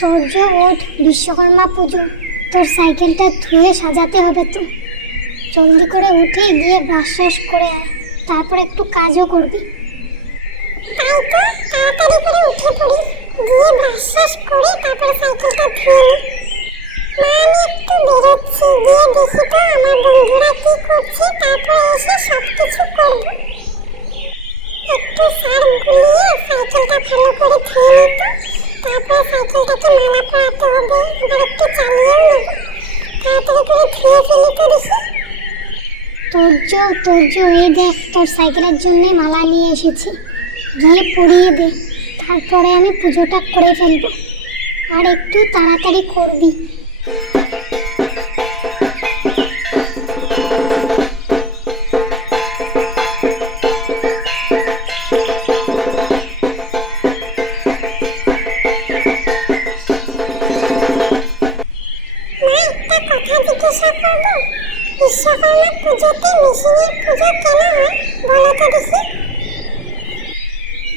তোর্য ওঠ, বিশ্বকর্মা পুজো, তোর সাইকেলটা ধুয়ে সাজাতে হবে তো। জলদি করে উঠে গিয়ে ব্রাশ করে আয়, তারপর একটু কাজও করবি। তাই তো তাড়াতাড়ি করে উঠে পড়ি, গিয়ে ব্রাশ করে তারপর সাইকেলটা ধুয়ে নিই। মা, আমি একটু বেরোচ্ছি, গিয়ে দেখি তো আমার বন্ধুরা কি করছে, তারপর এসে সবকিছু করব। একটু সার গুলিয়ে সাইকেলটা ভালো করে ধুয়ে নিই তো, তারপর সাইকেলটাকে মালা পরাতে হবে, এবার একটু চালিয়েও নেব। তাড়াতাড়ি করে ধুয়ে ফেলি তো দেখি। তোর্য এই দেখ, তোর সাইকেলের জন্য মালা নিয়ে এসেছি, গিয়ে পরিয়ে দে, তারপরে আমি পুজোটা করে ফেলবো। আর একটু তাড়াতাড়ি করবি। জিজ্ঞাসা করব, বিশ্বকর্মা পুজোতে মেশিনের পুজো কেন হয় বলো তো দেখি।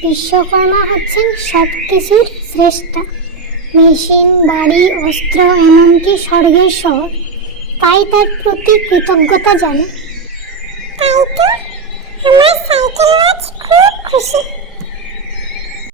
বিশ্বকর্মা হচ্ছেন সব কিছুর শ্রেষ্ঠা, মেশিন, বাড়ি, অস্ত্র, এমনকি স্বর্গের শহর, তাই তার প্রতি কৃতজ্ঞতা জানে। তাই তো আমার সাইকেল আজ খুব খুশি।